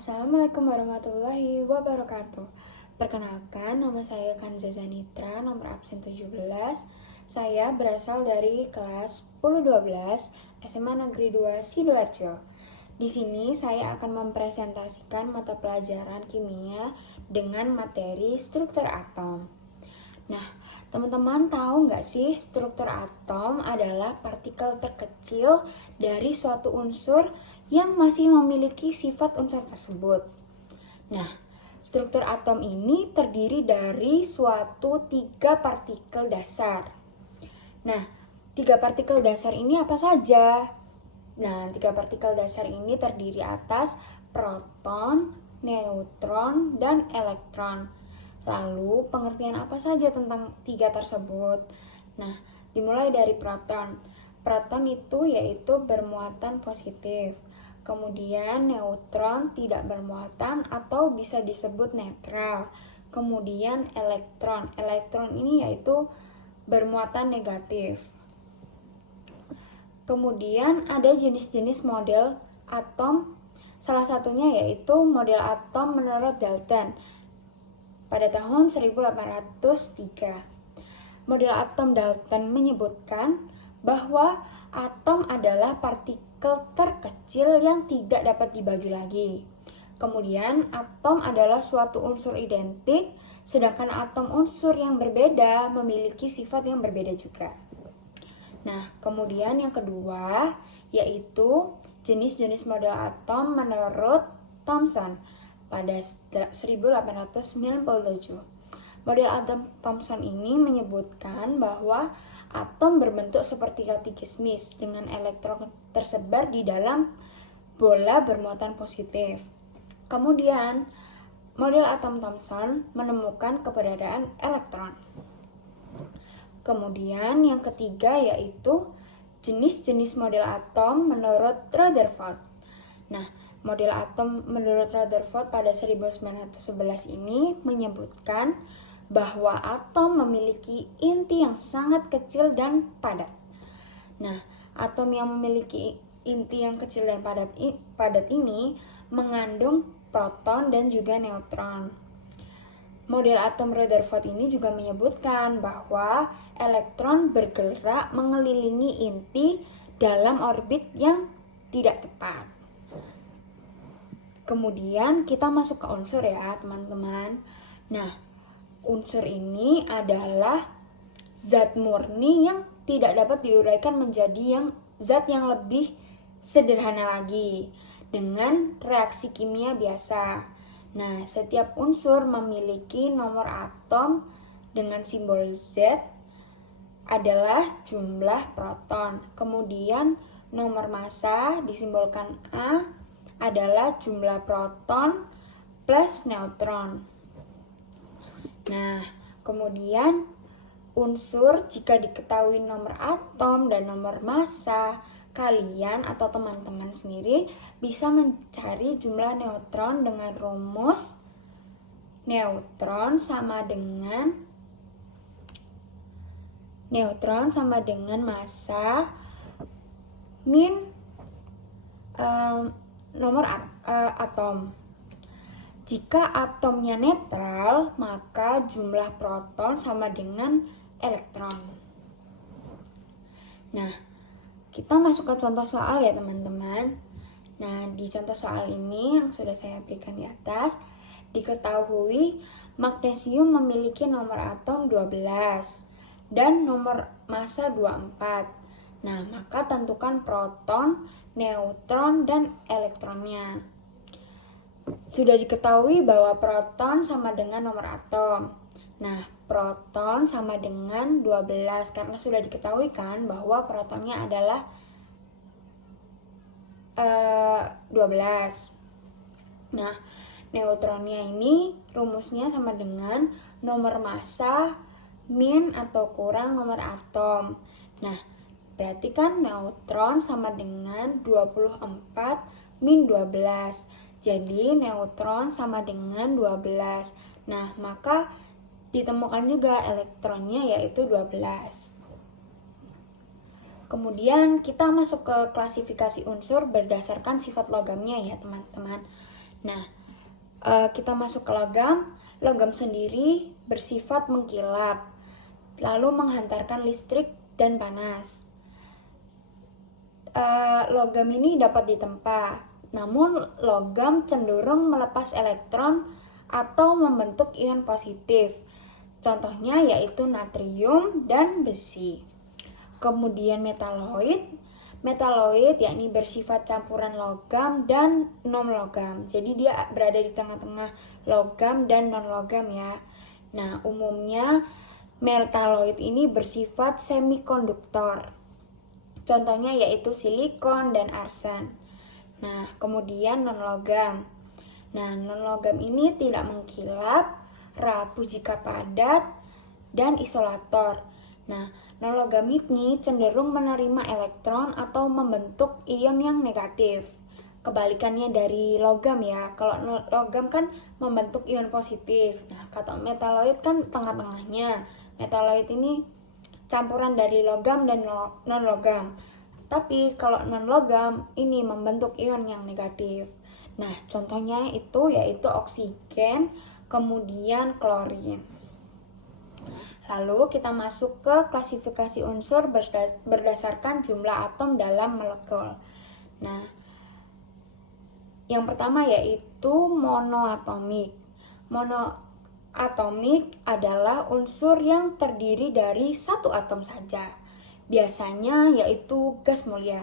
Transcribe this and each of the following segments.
Assalamualaikum warahmatullahi wabarakatuh. Perkenalkan, nama saya Kanza Zanitra, nomor absen 17. Saya berasal dari kelas 10-12 SMA Negeri 2 Sidoarjo. Di sini saya akan mempresentasikan mata pelajaran kimia dengan materi struktur atom. Nah, teman-teman tahu nggak sih struktur atom adalah partikel terkecil dari suatu unsur yang masih memiliki sifat unsur tersebut. Nah, struktur atom ini terdiri dari suatu 3 partikel dasar. Nah, 3 partikel dasar ini apa saja? Nah, 3 partikel dasar ini terdiri atas proton, neutron, dan elektron. Lalu, pengertian apa saja tentang 3 tersebut? Nah, dimulai dari proton. Proton itu yaitu bermuatan positif. Kemudian neutron tidak bermuatan atau bisa disebut netral. Kemudian elektron. Elektron ini yaitu bermuatan negatif. Kemudian ada jenis-jenis model atom. Salah satunya yaitu model atom menurut Dalton pada tahun 1803. Model atom Dalton menyebutkan bahwa atom adalah partikel terkecil yang tidak dapat dibagi lagi. Kemudian atom adalah suatu unsur identik, sedangkan atom unsur yang berbeda memiliki sifat yang berbeda juga. Nah, kemudian yang kedua yaitu jenis-jenis model atom menurut Thomson pada 1897. Model atom Thomson ini menyebutkan bahwa atom berbentuk seperti roti kismis dengan elektron tersebar di dalam bola bermuatan positif. Kemudian, model atom Thomson menemukan keberadaan elektron. Kemudian yang ketiga yaitu jenis-jenis model atom menurut Rutherford. Nah, model atom menurut Rutherford pada 1911 ini menyebutkan bahwa atom memiliki inti yang sangat kecil dan padat. Nah, atom yang memiliki inti yang kecil dan padat ini mengandung proton dan juga neutron. Model atom Rutherford ini juga menyebutkan bahwa elektron bergerak mengelilingi inti dalam orbit yang tidak tepat. Kemudian kita masuk ke unsur ya teman-teman. Nah, unsur ini adalah zat murni yang tidak dapat diuraikan menjadi zat yang lebih sederhana lagi dengan reaksi kimia biasa. Nah, setiap unsur memiliki nomor atom dengan simbol Z adalah jumlah proton. Kemudian nomor massa disimbolkan A adalah jumlah proton plus neutron. Nah, kemudian unsur jika diketahui nomor atom dan nomor massa, kalian atau teman-teman sendiri bisa mencari jumlah neutron dengan rumus neutron sama dengan massa min nomor atom. Jika atomnya netral, maka jumlah proton sama dengan elektron. Nah, kita masuk ke contoh soal ya teman-teman. Nah, di contoh soal ini yang sudah saya berikan di atas, diketahui magnesium memiliki nomor atom 12 dan nomor massa 24. Nah, maka tentukan proton, neutron, dan elektronnya. Sudah diketahui bahwa proton sama dengan nomor atom. Nah, proton sama dengan 12 karena sudah diketahui kan bahwa protonnya adalah 12. Nah, neutronnya ini rumusnya sama dengan nomor massa min atau kurang nomor atom. Nah, berarti kan neutron sama dengan 24 min 12. Jadi neutron sama dengan 12. Nah, maka ditemukan juga elektronnya yaitu 12. Kemudian kita masuk ke klasifikasi unsur berdasarkan sifat logamnya ya teman-teman. Nah, kita masuk ke logam. Logam sendiri bersifat mengkilap, lalu menghantarkan listrik dan panas. Logam ini dapat ditempa, namun logam cenderung melepas elektron atau membentuk ion positif. Contohnya yaitu natrium dan besi. Kemudian metaloid. Metaloid yakni bersifat campuran logam dan non-logam. Jadi dia berada di tengah-tengah logam dan non-logam ya. Nah, umumnya metaloid ini bersifat semikonduktor. Contohnya yaitu silikon dan arsen. Nah, kemudian non-logam. Nah, non-logam ini tidak mengkilap, rapuh jika padat, dan isolator. Nah, non-logam ini cenderung menerima elektron atau membentuk ion yang negatif. Kebalikannya dari logam ya. Kalau logam kan membentuk ion positif. Nah, kata metaloid kan tengah-tengahnya. Metaloid ini campuran dari logam dan non-logam. Tapi kalau non-logam ini membentuk ion yang negatif. Nah, contohnya itu yaitu oksigen, kemudian klorin. Lalu kita masuk ke klasifikasi unsur berdasarkan jumlah atom dalam molekul. Nah, yang pertama yaitu monoatomik. Monoatomik adalah unsur yang terdiri dari satu atom saja. Biasanya yaitu gas mulia.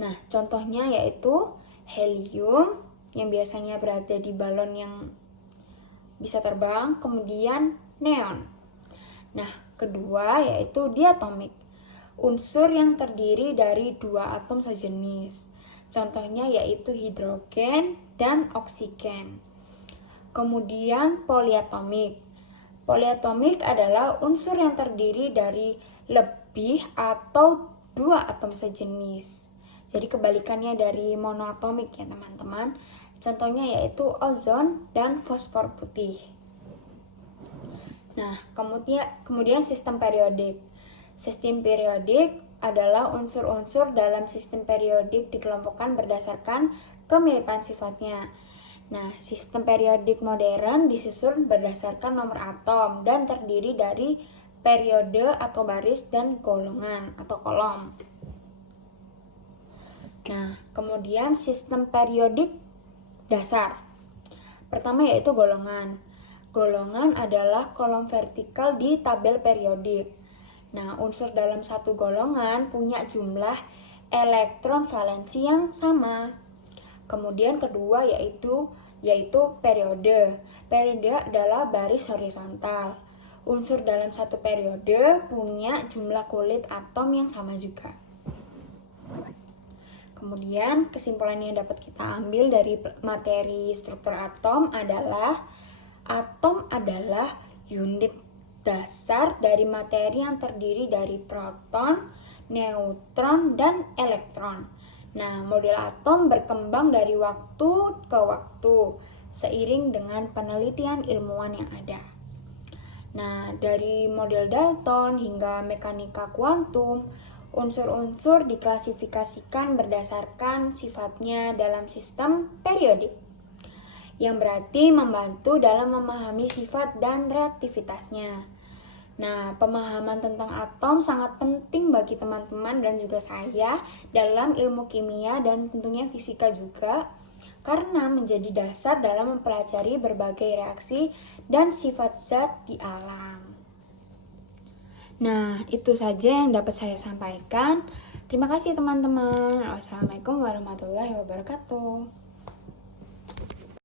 Nah, contohnya yaitu helium yang biasanya berada di balon yang bisa terbang, kemudian neon. Nah, kedua yaitu diatomik, unsur yang terdiri dari dua atom sejenis. Contohnya yaitu hidrogen dan oksigen. Kemudian poliatomik. Poliatomik adalah unsur yang terdiri dari lebih atau dua atom sejenis. Jadi kebalikannya dari monoatomik ya teman-teman. Contohnya yaitu ozon dan fosfor putih. Nah, kemudian sistem periodik. Sistem periodik adalah unsur-unsur dalam sistem periodik dikelompokkan berdasarkan kemiripan sifatnya. Nah, sistem periodik modern disusun berdasarkan nomor atom dan terdiri dari periode atau baris dan golongan atau kolom. Nah, kemudian sistem periodik dasar. Pertama yaitu golongan. Golongan adalah kolom vertikal di tabel periodik. Nah, unsur dalam satu golongan punya jumlah elektron valensi yang sama. Kemudian kedua yaitu periode. Periode adalah baris horizontal. Unsur dalam satu periode punya jumlah kulit atom yang sama juga. Kemudian kesimpulan yang dapat kita ambil dari materi struktur atom adalah unit dasar dari materi yang terdiri dari proton, neutron, dan elektron. Nah, model atom berkembang dari waktu ke waktu seiring dengan penelitian ilmuwan yang ada. Nah, dari model Dalton hingga mekanika kuantum, unsur-unsur diklasifikasikan berdasarkan sifatnya dalam sistem periodik, yang berarti membantu dalam memahami sifat dan reaktivitasnya. Nah, pemahaman tentang atom sangat penting bagi teman-teman dan juga saya dalam ilmu kimia dan tentunya fisika juga, karena menjadi dasar dalam mempelajari berbagai reaksi dan sifat zat di alam. Nah, itu saja yang dapat saya sampaikan. Terima kasih teman-teman. Wassalamualaikum warahmatullahi wabarakatuh.